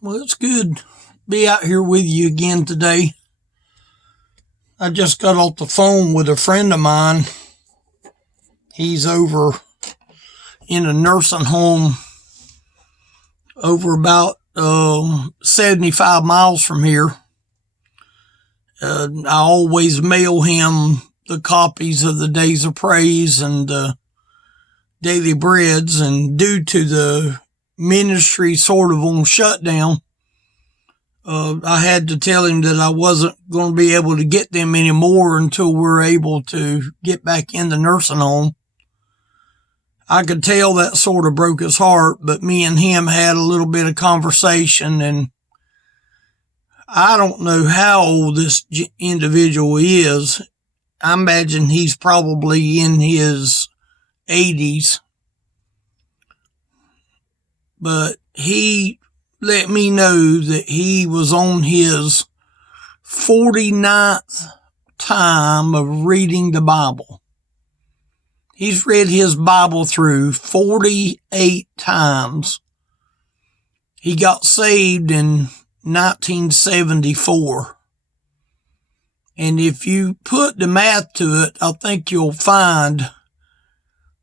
Well, it's good to be out here with you again today. I just got off the phone with a friend of mine. He's over in a nursing home over about 75 miles from here. I always mail him the copies of the Days of Praise and Daily Breads, and due to the ministry sort of on shutdown, I had to tell him that I wasn't going to be able to get them anymore until we're able to get back in the nursing home. I could tell that sort of broke his heart, but me and him had a little bit of conversation, and I don't know how old this individual is. I imagine he's probably in his 80s, but he let me know that he was on his 49th time of reading the Bible. He's read his Bible through 48 times. He got saved in 1974. And if you put the math to it, I think you'll find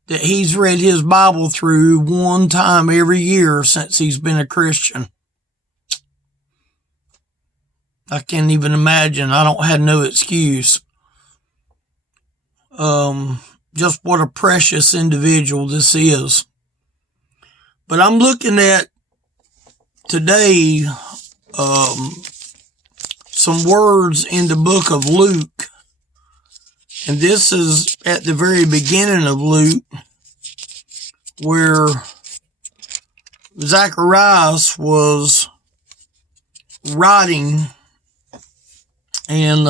that he's read his Bible through one time every year since he's been a Christian. I can't even imagine. I don't have no excuse. Just what a precious individual this is. But I'm looking at today some words in the book of Luke. And this is at the very beginning of Luke, where Zacharias was writing and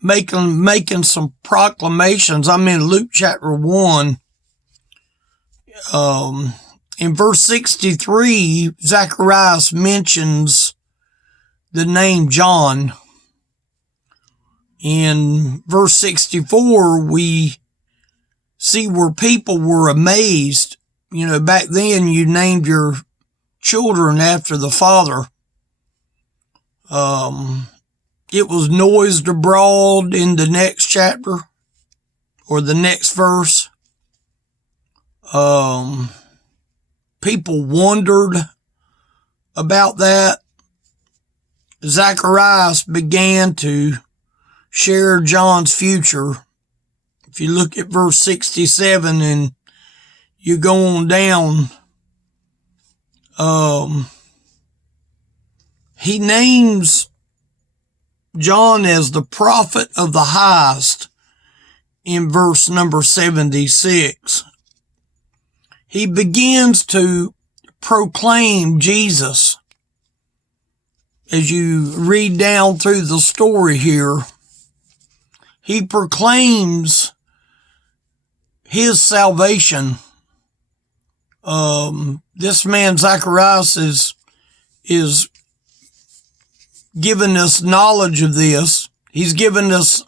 making some proclamations. I'm in Luke chapter 1. In verse 63, Zacharias mentions the name John. In verse 64, we see where people were amazed. You know, back then you named your children after the father. It was noised abroad in the next chapter or the next verse. People wondered about that. Zacharias began to share John's future. If you look at verse 67 and you go on down, he names John as the prophet of the highest in verse number 76. He begins to proclaim Jesus. As you read down through the story here, he proclaims his salvation. This man Zacharias is giving us knowledge of this. He's given us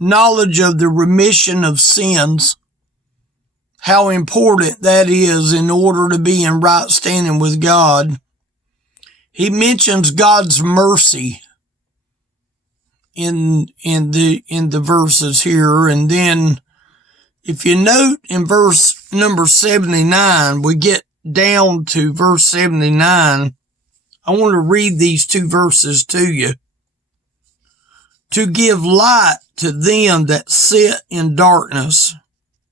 knowledge of the remission of sins, how important that is in order to be in right standing with God. He mentions God's mercy in the verses here. And then if you note in verse number 79, we get down to verse 79. I want to read these two verses to you. To give light to them that sit in darkness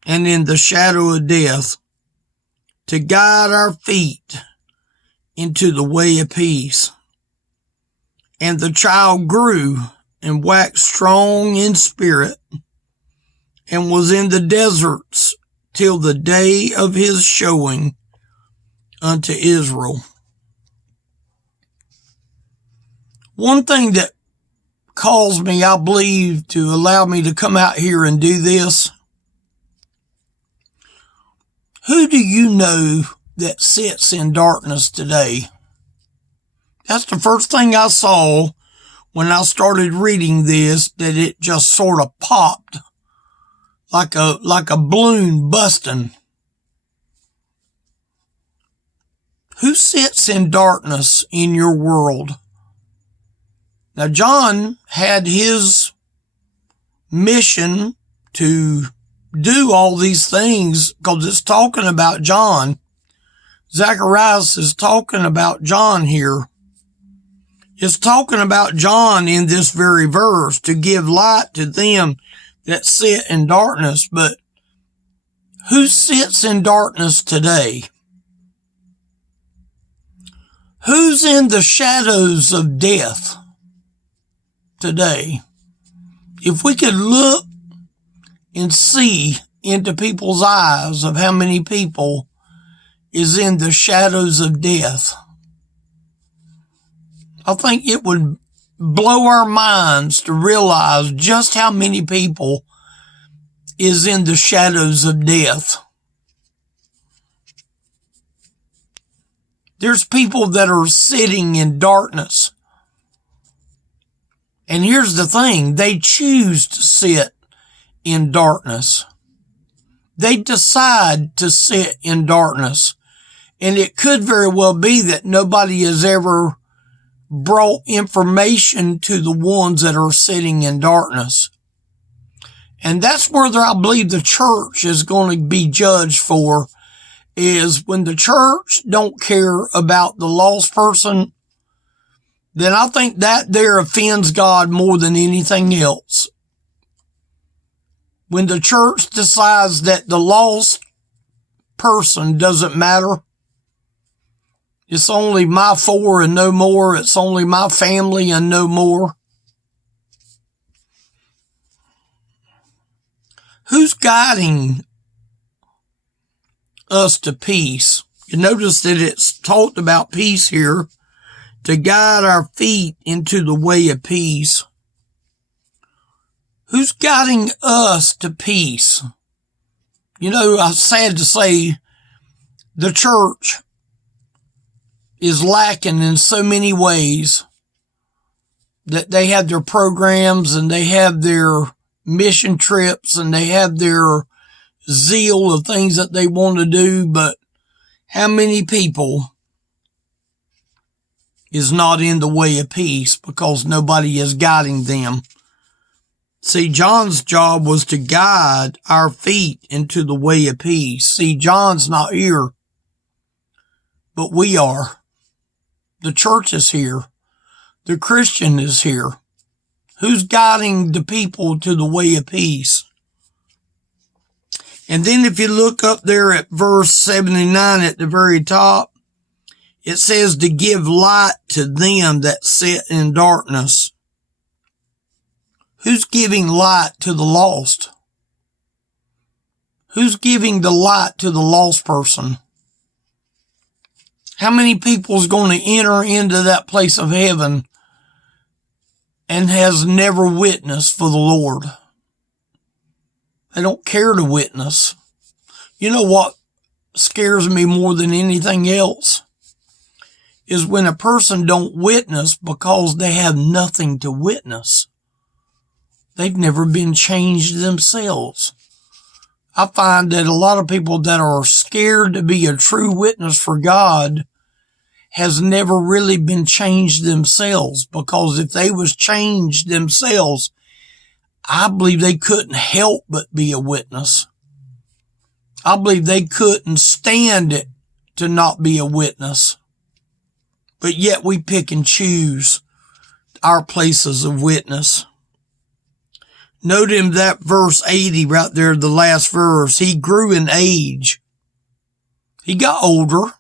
and in the shadow of death, to guide our feet into the way of peace. And the child grew and waxed strong in spirit, and was in the deserts till the day of his showing unto Israel. One thing that caused me, I believe, to allow me to come out here and do this, who do you know that sits in darkness today? That's the first thing I saw when I started reading this, that it just sort of popped like a balloon busting. Who sits in darkness in your world? Now, John had his mission to do all these things because it's talking about John. Zacharias is talking about John here. It's talking about John in this very verse, to give light to them that sit in darkness. But who sits in darkness today? Who's in the shadows of death today? If we could look and see into people's eyes of how many people is in the shadows of death, I think it would blow our minds to realize just how many people is in the shadows of death. There's people that are sitting in darkness. And here's the thing, they choose to sit in darkness. They decide to sit in darkness. And it could very well be that nobody has ever brought information to the ones that are sitting in darkness. And that's where I believe the church is going to be judged for, is when the church don't care about the lost person, then I think that there offends God more than anything else. When the church decides that the lost person doesn't matter, it's only my four and no more, it's only my family and no more. Who's guiding us to peace? You notice that it's talked about peace here, to guide our feet into the way of peace. Who's guiding us to peace? You know, I'm sad to say the church is lacking in so many ways, that they have their programs and they have their mission trips and they have their zeal of things that they want to do, but how many people is not in the way of peace because nobody is guiding them? See, John's job was to guide our feet into the way of peace. See, John's not here, but we are. The church is here. The Christian is here. Who's guiding the people to the way of peace? And then if you look up there at verse 79 at the very top, it says to give light to them that sit in darkness. Who's giving light to the lost? Who's giving the light to the lost person? How many people's going to enter into that place of heaven and has never witnessed for the Lord? They don't care to witness. You know what scares me more than anything else is when a person don't witness because they have nothing to witness. They've never been changed themselves. I find that a lot of people that are scared to be a true witness for God has never really been changed themselves, because if they was changed themselves, I believe they couldn't help but be a witness. I believe they couldn't stand it to not be a witness. But yet we pick and choose our places of witness. Note in that verse 80 right there, the last verse, he grew in age. He got older.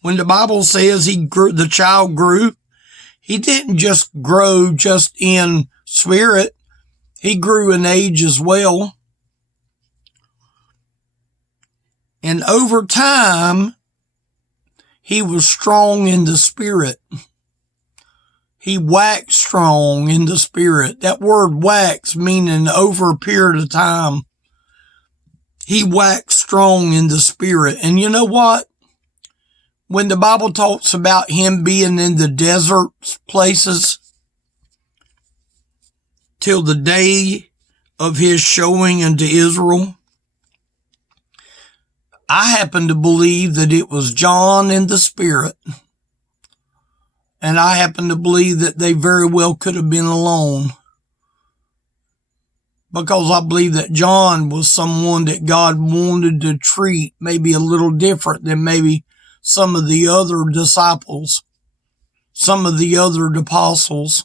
When the Bible says he grew, the child grew, he didn't just grow just in spirit. He grew in age as well. And over time, he was strong in the spirit. He waxed strong in the spirit. That word wax meaning over a period of time. He waxed strong in the spirit. And you know what? When the Bible talks about him being in the desert places till the day of his showing unto Israel, I happen to believe that it was John and the Spirit. And I happen to believe that they very well could have been alone. Because I believe that John was someone that God wanted to treat maybe a little different than maybe some of the other disciples, some of the other apostles.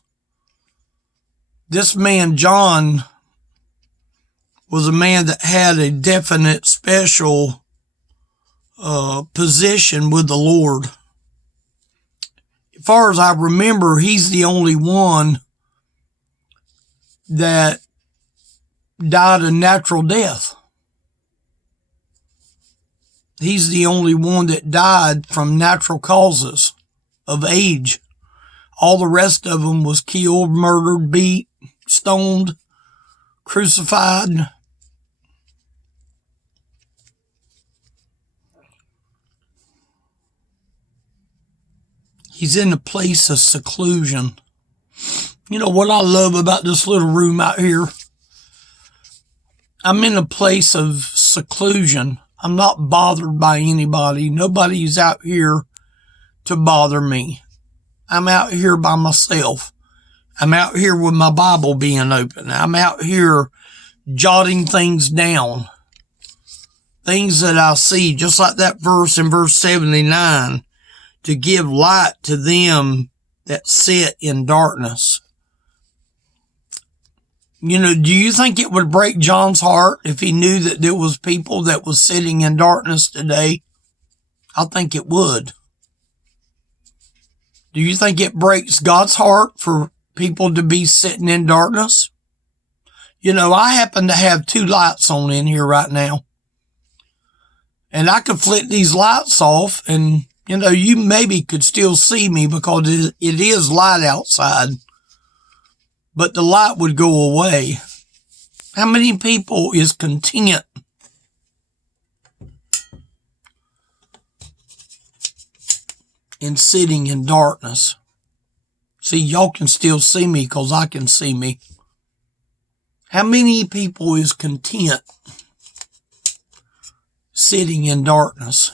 This man, John, was a man that had a definite special position with the Lord. As far as I remember, he's the only one that died a natural death. He's the only one that died from natural causes of age. All the rest of them was killed, murdered, beat, stoned, crucified. He's in a place of seclusion. You know what I love about this little room out here? I'm in a place of seclusion. I'm not bothered by anybody. Nobody's out here to bother me. I'm out here by myself. I'm out here with my Bible being open. I'm out here jotting things down. Things that I see, just like that verse in verse 79, to give light to them that sit in darkness. You know, do you think it would break John's heart if he knew that there was people that was sitting in darkness today? I think it would. Do you think it breaks God's heart for people to be sitting in darkness? You know, I happen to have 2 lights on in here right now. And I could flick these lights off and, you know, you maybe could still see me because it is light outside. But the light would go away. How many people is content in sitting in darkness? See, y'all can still see me because I can see me. How many people is content sitting in darkness?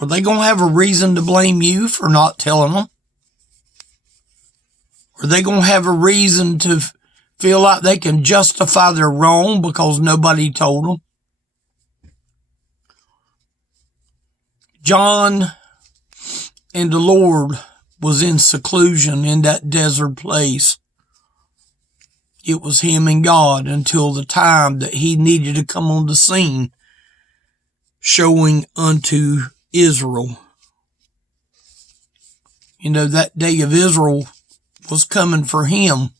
Are they going to have a reason to blame you for not telling them? Are they going to have a reason to feel like they can justify their wrong because nobody told them? John and the Lord was in seclusion in that desert place. It was him and God until the time that he needed to come on the scene, showing unto Israel. You know, that day of Israel was coming for him.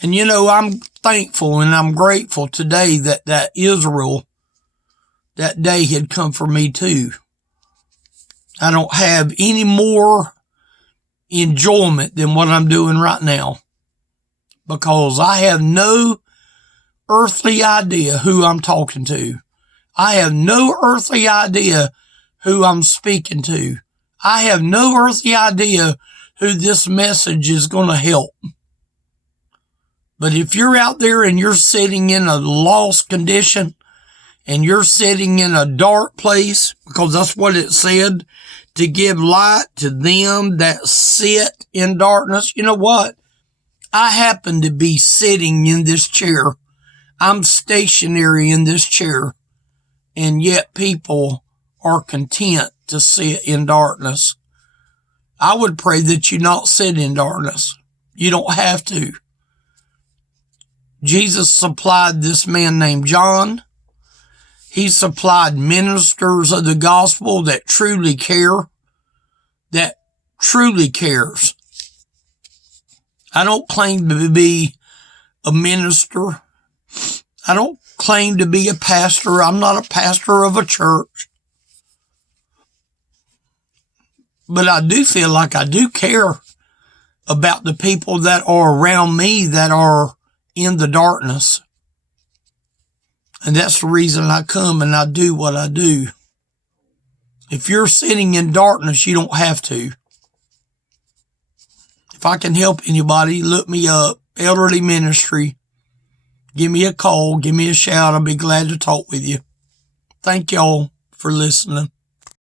And you know, I'm thankful and I'm grateful today that Israel, that day had come for me too. I don't have any more enjoyment than what I'm doing right now, because I have no earthly idea who I'm talking to. I have no earthly idea who I'm speaking to. I have no earthly idea who this message is going to help. But if you're out there and you're sitting in a lost condition and you're sitting in a dark place, because that's what it said, to give light to them that sit in darkness. You know what? I happen to be sitting in this chair. I'm stationary in this chair. And yet people are content to sit in darkness. I would pray that you not sit in darkness. You don't have to. Jesus supplied this man named John. He supplied ministers of the gospel that truly care, that truly cares. I don't claim to be a minister. I don't claim to be a pastor. I'm not a pastor of a church. But I do feel like I do care about the people that are around me that are in the darkness. And that's the reason I come and I do what I do. If you're sitting in darkness, you don't have to. If I can help anybody, look me up. Elderly Ministry, give me a call, give me a shout. I'll be glad to talk with you. Thank y'all for listening.